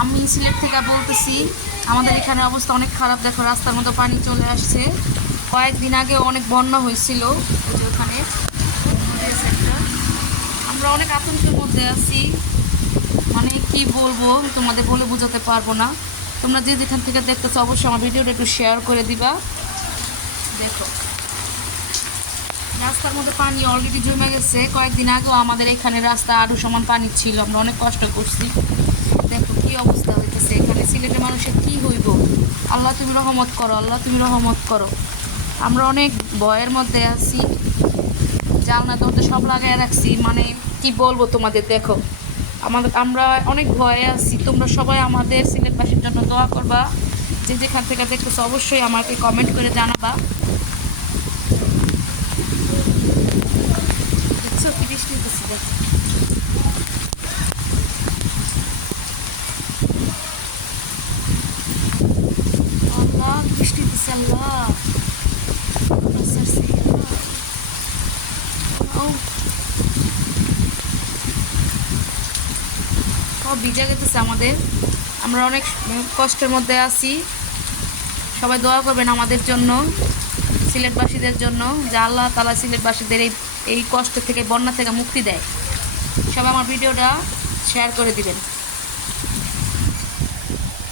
আমি সিলেট থেকে বলতেছি, আমাদের এখানে অবস্থা অনেক খারাপ। দেখো, রাস্তার মতো পানি চলে আসছে। কয়েকদিন আগে অনেক বন্যা হয়েছিল ওখানে। আমরা অনেক আতঙ্কের মধ্যে আছি। মানে কি বলব, তোমাদের বলে বোঝাতে পারব না। তোমরা যে যেখান থেকে দেখতেছো, অবশ্যই আমার ভিডিওটা একটু শেয়ার করে দিবা। দেখো, রাস্তার মধ্যে পানি অলরেডি জমে গেছে। কয়েকদিন আগেও আমাদের এখানে রাস্তা আরও সমান পানি ছিল। আমরা অনেক কষ্ট করছি। দেখো কি অবস্থা হইতেছে এখানে। সিলেটের মানুষের কি হইব? আল্লাহ তুমি রহমত করো, আল্লাহ তুমি রহমত করো। আমরা অনেক ভয়ের মধ্যে আছি। জানলা দরজা সব লাগাই রাখছি। মানে কি বলব তোমাদের, দেখো। আমাদের, আমরা অনেক ভয়ে আছি। তোমরা সবাই আমাদের সিলেটবাসীর জন্য দোয়া করবা। যে যেখান থেকে দেখতেছো অবশ্যই আমাকে কমেন্ট করে জানাবা। বৃষ্টি হইতেছে দেখো আল্লাহ বৃষ্টি দিচ্ছে আল্লাহ আল্লাহ সারছে, আল্লাহ। ও ভিজা গেতেছে আমাদের। আমরা অনেক কষ্টের মধ্যে আছি। সবাই দোয়া করবেন আমাদের জন্য, সিলেটবাসীদের জন্য, যে আল্লাহ তালা সিলেটবাসীদের এই এই কষ্ট থেকে, বন্যা থেকে মুক্তি দেয়। সবাই আমার ভিডিওটা শেয়ার করে দিবেন।